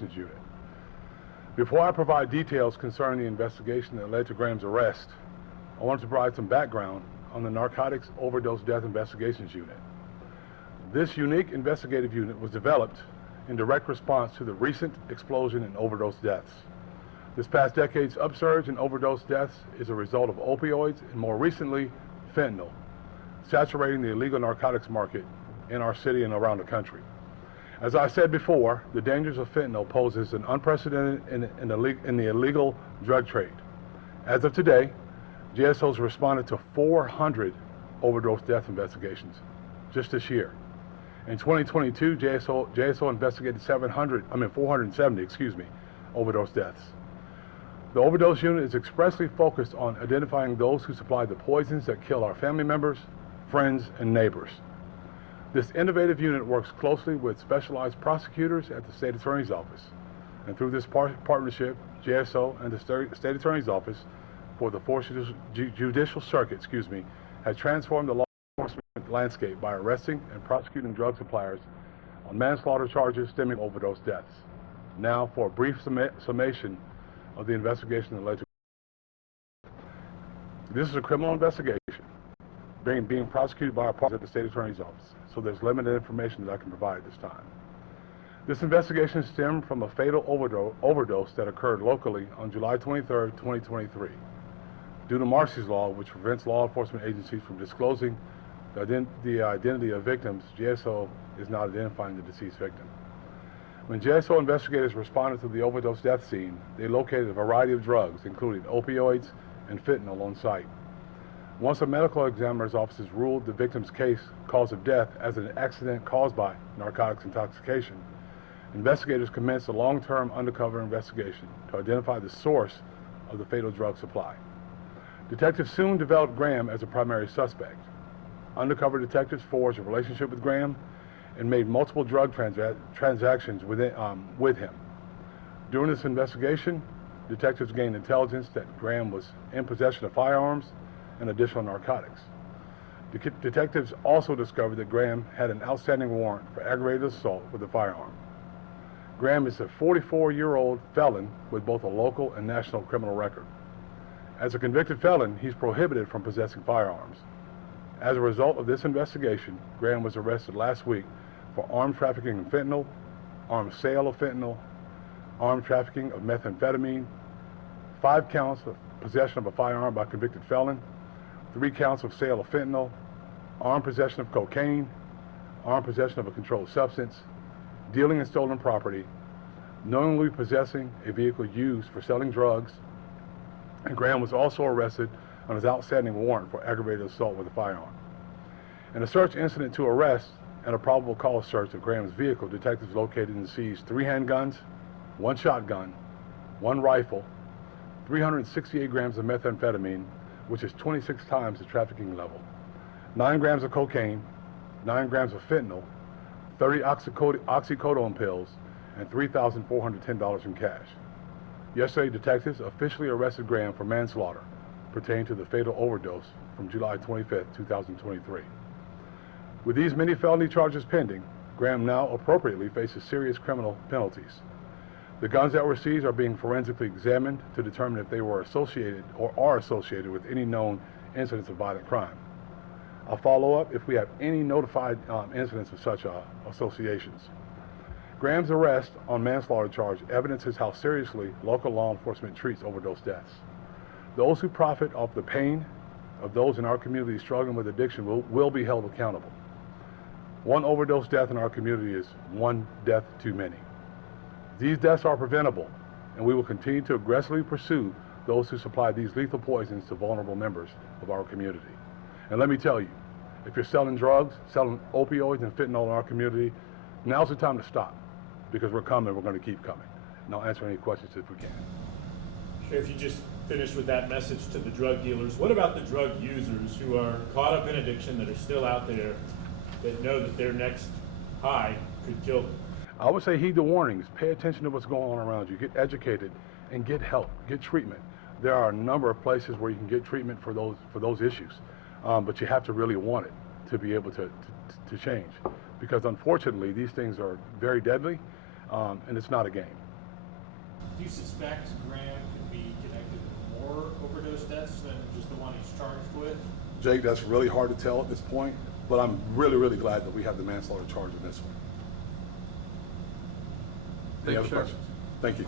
Investigations Unit. Before I provide details concerning the investigation that led to Graham's arrest, I want to provide some background on the Narcotics Overdose Death Investigations Unit. This unique investigative unit was developed in direct response to the recent explosion in overdose deaths. This past decade's upsurge in overdose deaths is a result of opioids and, more recently, fentanyl, saturating the illegal narcotics market in our city and around the country. As I said before, the dangers of fentanyl poses an unprecedented in the illegal drug trade. As of today, JSO's responded to 400 overdose death investigations just this year. In 2022, JSO investigated 470 overdose deaths. The overdose unit is expressly focused on identifying those who supply the poisons that kill our family members, friends, and neighbors. This innovative unit works closely with specialized prosecutors at the State Attorney's Office. And through this partnership, JSO and the State Attorney's Office for the 4th Judicial Circuit, has transformed the law enforcement landscape by arresting and prosecuting drug suppliers on manslaughter charges stemming from overdose deaths. Now for a brief summation of the investigation that led to. This is a criminal investigation being prosecuted by our partners at the State Attorney's Office, so there's limited information that I can provide at this time. This investigation stemmed from a fatal overdose that occurred locally on July 23, 2023. Due to Marcy's Law, which prevents law enforcement agencies from disclosing the identity of victims, JSO is not identifying the deceased victim. When JSO investigators responded to the overdose death scene, they located a variety of drugs, including opioids and fentanyl, on site. Once a medical examiner's office ruled the victim's cause of death as an accident caused by narcotics intoxication, investigators commenced a long-term undercover investigation to identify the source of the fatal drug supply. Detectives soon developed Graham as a primary suspect. Undercover detectives forged a relationship with Graham and made multiple drug transactions with him. During this investigation, detectives gained intelligence that Graham was in possession of firearms and additional narcotics. Detectives also discovered that Graham had an outstanding warrant for aggravated assault with a firearm. Graham is a 44-year-old felon with both a local and national criminal record. As a convicted felon, he's prohibited from possessing firearms. As a result of this investigation, Graham was arrested last week for armed trafficking of fentanyl, armed sale of fentanyl, armed trafficking of methamphetamine, 5 counts of possession of a firearm by a convicted felon, 3 counts of sale of fentanyl, armed possession of cocaine, armed possession of a controlled substance, dealing in stolen property, knowingly possessing a vehicle used for selling drugs, and Graham was also arrested on his outstanding warrant for aggravated assault with a firearm. In a search incident to arrest and a probable cause search of Graham's vehicle, detectives located and seized 3 handguns, 1 shotgun, 1 rifle, 368 grams of methamphetamine, which is 26 times the trafficking level, 9 grams of cocaine, 9 grams of fentanyl, 30 oxycodone pills, and $3,410 in cash. Yesterday, detectives officially arrested Graham for manslaughter pertaining to the fatal overdose from July 25, 2023. With these many felony charges pending, Graham now appropriately faces serious criminal penalties. The guns that were seized are being forensically examined to determine if they were associated or are associated with any known incidents of violent crime. I'll follow up if we have any notified incidents of such associations. Graham's arrest on manslaughter charge evidences how seriously local law enforcement treats overdose deaths. Those who profit off the pain of those in our community struggling with addiction will be held accountable. 1 overdose death in our community is 1 death too many. These deaths are preventable, and we will continue to aggressively pursue those who supply these lethal poisons to vulnerable members of our community. And let me tell you, if you're selling drugs, selling opioids and fentanyl in our community, now's the time to stop, because we're coming, we're going to keep coming. And I'll answer any questions if we can. Sheriff, you just finished with that message to the drug dealers. What about the drug users who are caught up in addiction, that are still out there, that know that their next high could kill them? I would say heed the warnings. Pay attention to what's going on around you. Get educated and get help, get treatment. There are a number of places where you can get treatment for those issues, but you have to really want it to be able to change. Because unfortunately, these things are very deadly, and it's not a game. Do you suspect Graham could be connected to more overdose deaths than just the one he's charged with? Jake, that's really hard to tell at this point, but I'm really, really glad that we have the manslaughter charge in this one. Any other questions? Thank you.